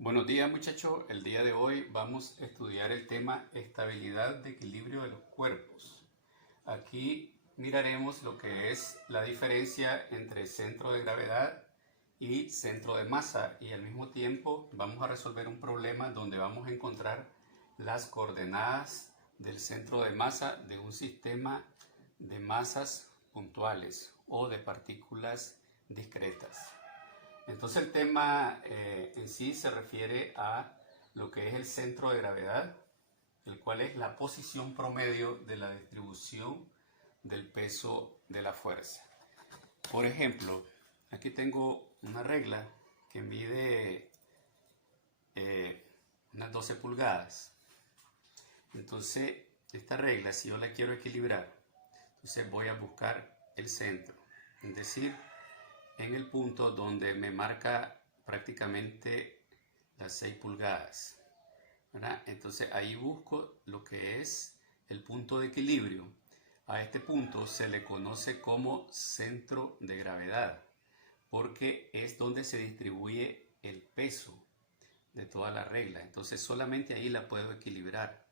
Buenos días muchachos, el día de hoy vamos a estudiar el tema estabilidad de equilibrio de los cuerpos. Aquí miraremos lo que es la diferencia entre centro de gravedad y centro de masa y al mismo tiempo vamos a resolver un problema donde vamos a encontrar las coordenadas del centro de masa de un sistema de masas puntuales o de partículas discretas. Entonces el tema en sí se refiere a lo que es el centro de gravedad, el cual es la posición promedio de la distribución del peso de la fuerza. Por ejemplo, aquí tengo una regla que mide unas 12 pulgadas. Entonces, esta regla, si yo la quiero equilibrar, entonces voy a buscar el centro, es decir, en el punto donde me marca prácticamente las 6 pulgadas, ¿verdad? Entonces ahí busco lo que es el punto de equilibrio. A este punto se le conoce como centro de gravedad, porque es donde se distribuye el peso de toda la regla. Entonces solamente ahí la puedo equilibrar.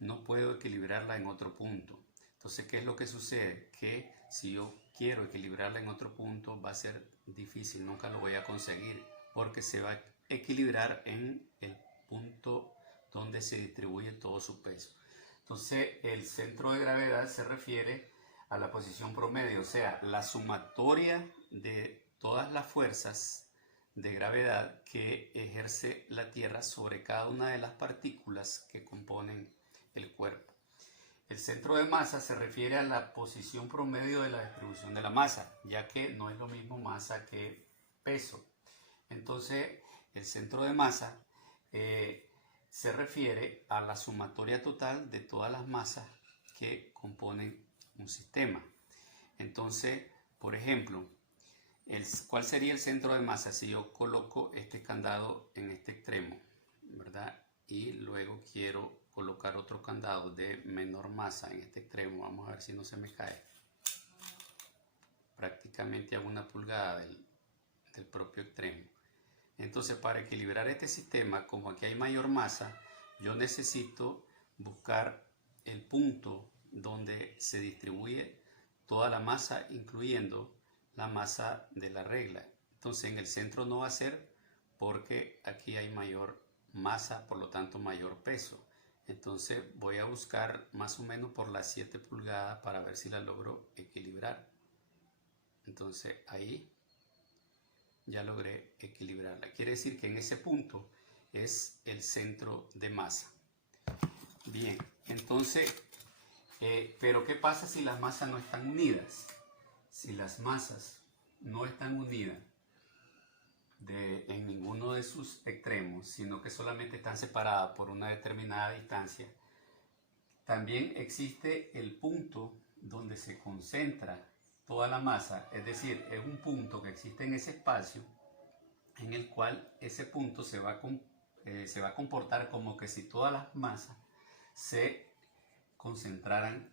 No puedo equilibrarla en otro punto. Entonces, ¿qué es lo que sucede? Que si yo quiero equilibrarla en otro punto va a ser difícil, nunca lo voy a conseguir porque se va a equilibrar en el punto donde se distribuye todo su peso. Entonces, el centro de gravedad se refiere a la posición promedio, o sea, la sumatoria de todas las fuerzas de gravedad que ejerce la Tierra sobre cada una de las partículas que componen el cuerpo. El centro de masa se refiere a la posición promedio de la distribución de la masa, ya que no es lo mismo masa que peso. Entonces, el centro de masa se refiere a la sumatoria total de todas las masas que componen un sistema. Entonces, por ejemplo, ¿cuál sería el centro de masa si yo coloco este candado en este extremo, ¿verdad? Y luego quiero colocar otro candado de menor masa en este extremo. Vamos a ver si no se me cae. Prácticamente a 1 pulgada del propio extremo. Entonces, para equilibrar este sistema, como aquí hay mayor masa, yo necesito buscar el punto donde se distribuye toda la masa, incluyendo la masa de la regla. Entonces, en el centro no va a ser porque aquí hay mayor masa, por lo tanto mayor peso. Entonces voy a buscar más o menos por las 7 pulgadas para ver si la logro equilibrar. Entonces ahí ya logré equilibrarla. Quiere decir que en ese punto es el centro de masa. Bien, entonces, pero ¿qué pasa si las masas no están unidas? Si las masas no están unidas en ninguno de sus extremos, sino que solamente están separadas por una determinada distancia, también existe el punto donde se concentra toda la masa, es decir, es un punto que existe en ese espacio en el cual ese punto se va a comportar como que si todas las masas se concentraran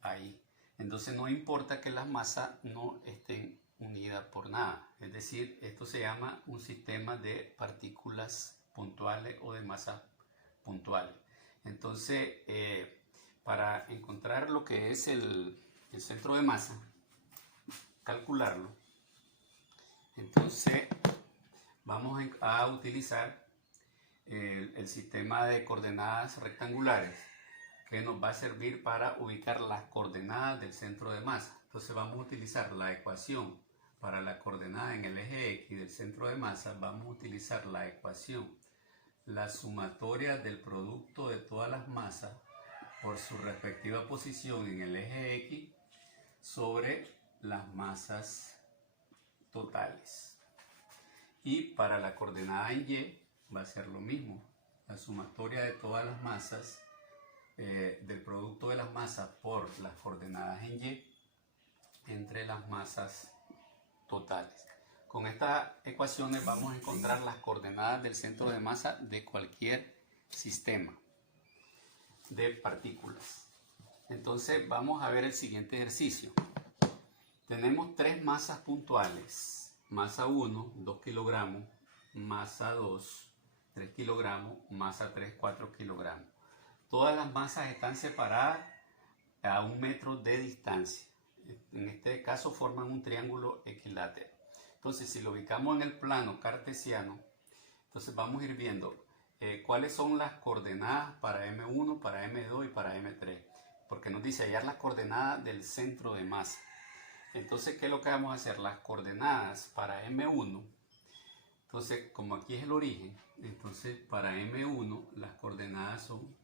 ahí. Entonces no importa que las masas no estén unidas por nada, es decir, esto se llama un sistema de partículas puntuales o de masas puntuales. Entonces, para encontrar lo que es el centro de masa, calcularlo, entonces vamos a utilizar el sistema de coordenadas rectangulares que nos va a servir para ubicar las coordenadas del centro de masa. Entonces vamos a utilizar la ecuación para la coordenada en el eje X del centro de masa. Vamos a utilizar la ecuación, la sumatoria del producto de todas las masas por su respectiva posición en el eje X sobre las masas totales. Y para la coordenada en Y va a ser lo mismo, la sumatoria de todas las masas del producto de las masas por las coordenadas en Y entre las masas totales. Con estas ecuaciones vamos a encontrar las coordenadas del centro de masa de cualquier sistema de partículas. Entonces vamos a ver el siguiente ejercicio. Tenemos 3 masas puntuales. Masa 1, 2 kilogramos. Masa 2, 3 kilogramos, masa 3, 4 kilogramos. Todas las masas están separadas a 1 metro de distancia. En este caso forman un triángulo equilátero. Entonces, si lo ubicamos en el plano cartesiano, entonces vamos a ir viendo cuáles son las coordenadas para M1, para M2 y para M3. Porque nos dice hallar las coordenadas del centro de masa. Entonces, ¿qué es lo que vamos a hacer? Las coordenadas para M1. Entonces, como aquí es el origen, entonces para M1 las coordenadas son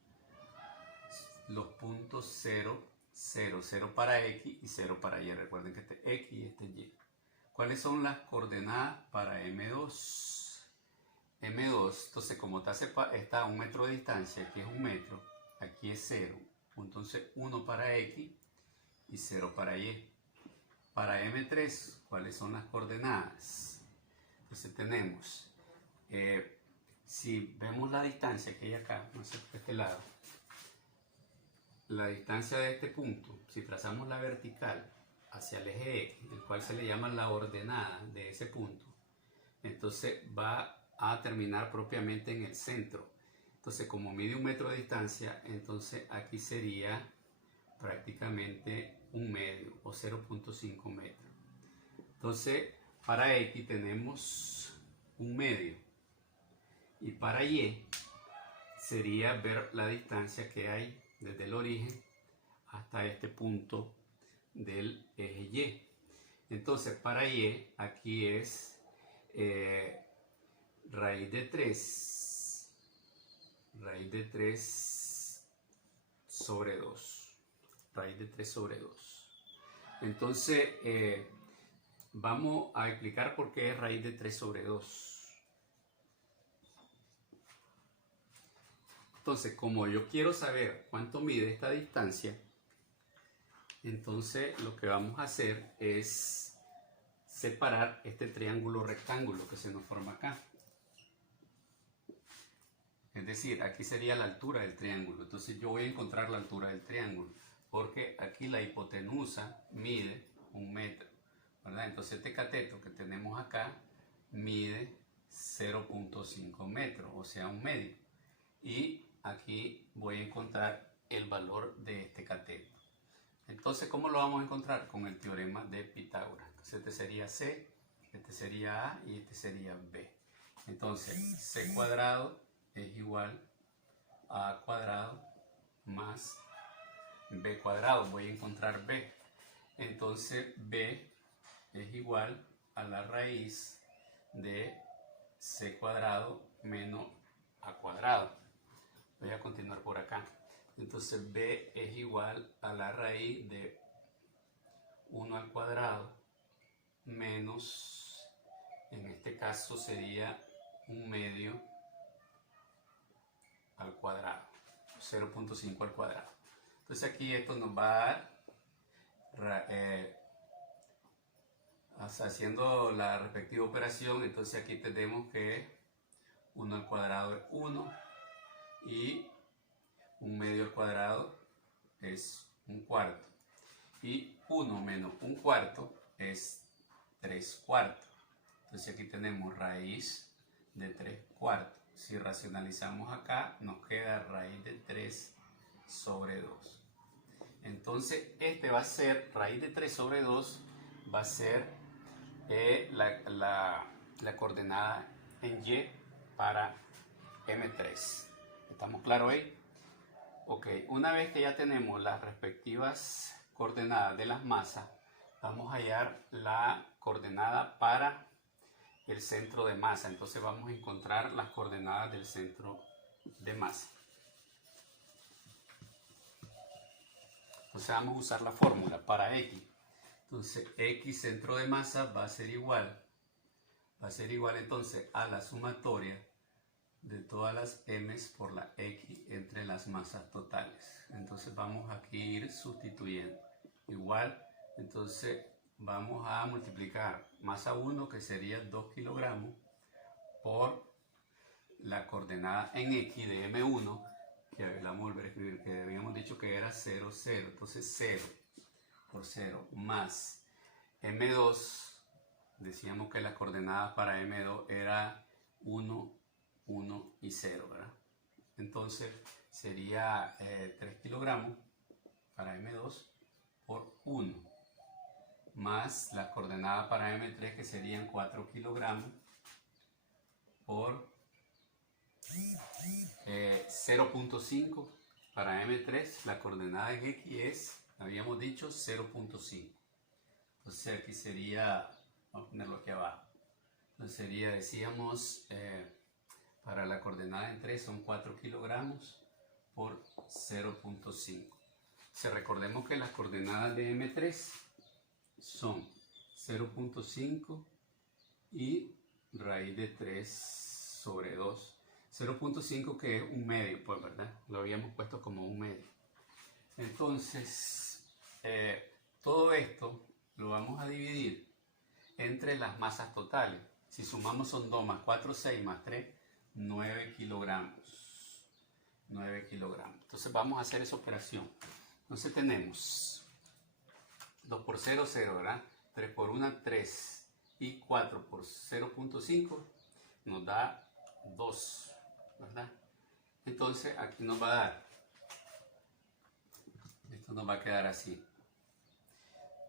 los puntos 0, 0, 0 para X y 0 para Y. Recuerden que este es X y este es Y. ¿Cuáles son las coordenadas para M2? M2, entonces como está a 1 metro de distancia, aquí es 1 metro, aquí es 0. Entonces 1 para X y 0 para Y. Para M3, ¿cuáles son las coordenadas? Entonces tenemos, si vemos la distancia que hay acá, no sé por este lado, la distancia de este punto, si trazamos la vertical hacia el eje X, el cual se le llama la ordenada de ese punto, entonces va a terminar propiamente en el centro. Entonces, como mide 1 metro de distancia, entonces aquí sería prácticamente 1 medio o 0.5 metros. Entonces, para X tenemos 1 medio y para Y sería ver la distancia que hay desde el origen hasta este punto del eje Y. Entonces, para Y aquí es raíz de 3 sobre 2. Raíz de 3 sobre 2. Entonces, vamos a explicar por qué es raíz de 3 sobre 2. Entonces, como yo quiero saber cuánto mide esta distancia, entonces lo que vamos a hacer es separar este triángulo rectángulo que se nos forma acá. Es decir, aquí sería la altura del triángulo. Entonces yo voy a encontrar la altura del triángulo, porque aquí la hipotenusa mide 1 metro, ¿verdad? Entonces este cateto que tenemos acá mide 0.5 metros, o sea, 1 medio. Y aquí voy a encontrar el valor de este cateto. Entonces, ¿cómo lo vamos a encontrar? Con el teorema de Pitágoras. Entonces, este sería C, este sería A y este sería B. Entonces, C cuadrado es igual a A cuadrado más B cuadrado. Voy a encontrar B. Entonces, B es igual a la raíz de C cuadrado menos A cuadrado. Voy a continuar por acá. Entonces B es igual a la raíz de 1 al cuadrado menos, en este caso sería 1 medio al cuadrado, 0.5 al cuadrado. Entonces aquí esto nos va a dar, haciendo la respectiva operación, entonces aquí tenemos que 1 al cuadrado es 1 y 1 medio al cuadrado es 1 cuarto. Y 1 menos 1 cuarto es 3 cuartos. Entonces aquí tenemos raíz de 3 cuartos. Si racionalizamos acá, nos queda raíz de 3 sobre 2. Entonces este va a ser, raíz de 3 sobre 2, va a ser la coordenada en Y para M3. ¿Estamos claros ahí? Ok, una vez que ya tenemos las respectivas coordenadas de las masas, vamos a hallar la coordenada para el centro de masa. Entonces vamos a encontrar las coordenadas del centro de masa. Entonces vamos a usar la fórmula para X. Entonces X centro de masa va a ser igual entonces a la sumatoria de todas las m por la X entre las masas totales. Entonces vamos aquí a ir sustituyendo. Igual, entonces vamos a multiplicar masa 1, que sería 2 kilogramos, por la coordenada en X de M1, que la vamos a volver a escribir, que habíamos dicho que era 0, 0. Entonces 0 por 0 más M2, decíamos que la coordenada para M2 era 1, 1 y 0, ¿verdad? Entonces sería 3 kilogramos para M2 por 1, más la coordenada para M3 que serían 4 kilogramos por 0.5. Para M3 la coordenada en X es, habíamos dicho, 0.5. Entonces aquí sería, vamos a ponerlo aquí abajo. Entonces sería, decíamos, para la coordenada en 3 son 4 kilogramos por 0.5. Recordemos que las coordenadas de M3 son 0.5 y raíz de 3 sobre 2. 0.5 que es un medio, pues, ¿verdad? Lo habíamos puesto como un medio. Entonces, todo esto lo vamos a dividir entre las masas totales. Si sumamos son 2 más 4, 6 más 3, 9 kilogramos. 9 kilogramos. Entonces vamos a hacer esa operación. Entonces tenemos 2 por 0, 0, ¿verdad? 3 por 1, 3. Y 4 por 0.5 nos da 2, ¿verdad? Entonces aquí nos va a dar, esto nos va a quedar así.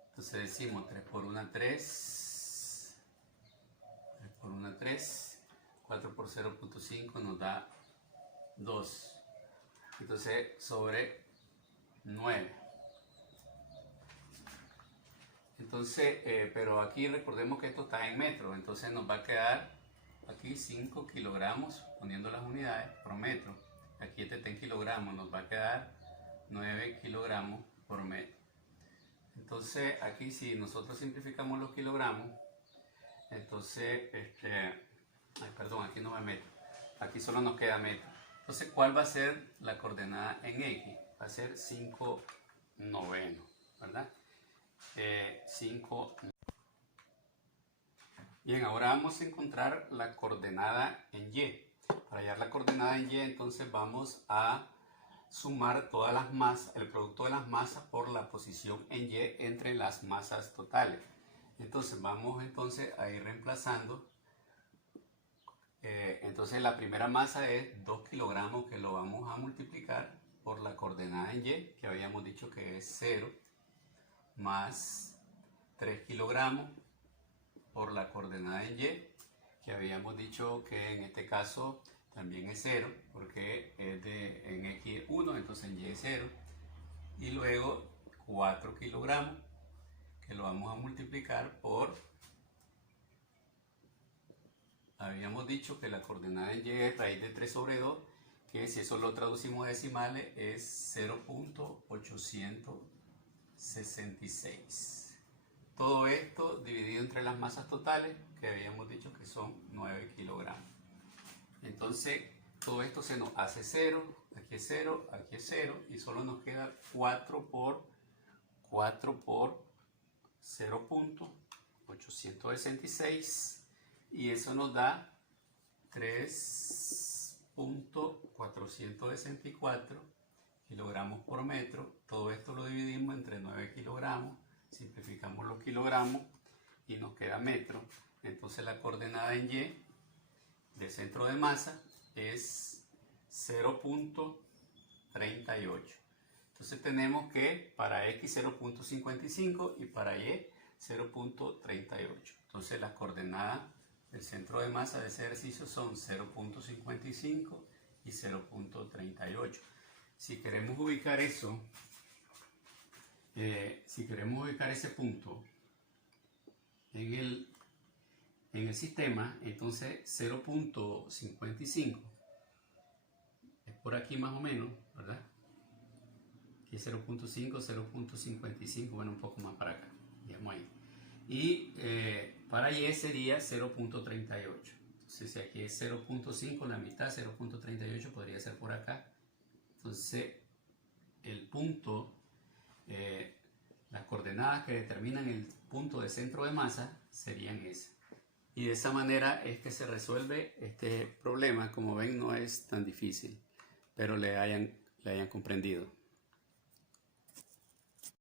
Entonces decimos 3 por 1, 3. 3 por 1, 3. 4 por 0.5 nos da 2. Entonces sobre 9. Entonces, pero aquí recordemos que esto está en metros. Entonces nos va a quedar aquí 5 kilogramos, poniendo las unidades por metro. Aquí este está en kilogramos, nos va a quedar 9 kilogramos por metro. Entonces aquí si nosotros simplificamos los kilogramos, entonces, perdón, aquí no va metro, aquí solo nos queda metro. Entonces, ¿cuál va a ser la coordenada en X? Va a ser 5 novenos, ¿verdad? 5. Bien, ahora vamos a encontrar la coordenada en Y. Para hallar la coordenada en Y, entonces vamos a sumar todas las masas, el producto de las masas por la posición en Y entre las masas totales. Entonces vamos a ir reemplazando. Entonces la primera masa es 2 kilogramos, que lo vamos a multiplicar por la coordenada en Y, que habíamos dicho que es 0, más 3 kilogramos por la coordenada en Y, que habíamos dicho que en este caso también es 0, porque en X es 1, entonces en Y es 0. Y luego 4 kilogramos, que lo vamos a multiplicar por, habíamos dicho que la coordenada en Y es raíz de 3 sobre 2, que si eso lo traducimos a decimales es 0.866. Todo esto dividido entre las masas totales, que habíamos dicho que son 9 kilogramos. Entonces, todo esto se nos hace 0, aquí es 0, aquí es 0, y solo nos queda 4 por 0.866, y eso nos da 3.464 kilogramos por metro. Todo esto lo dividimos entre 9 kilogramos. Simplificamos los kilogramos y nos queda metro. Entonces la coordenada en Y de centro de masa es 0.38. Entonces tenemos que para X 0.55 y para Y 0.38. Entonces las coordenadas del centro de masa de ese ejercicio son 0.55 y 0.38. Si queremos ubicar eso, si queremos ubicar ese punto en el sistema, entonces 0.55 es por aquí más o menos, ¿verdad? Aquí es 0.5, 0.55, bueno, un poco más para acá, digamos ahí. Y para Y sería 0.38. Entonces si aquí es 0.5, la mitad, 0.38 podría ser por acá. Entonces el punto, las coordenadas que determinan el punto de centro de masa serían esas. Y de esa manera es que se resuelve este problema. Como ven, no es tan difícil, pero le hayan comprendido.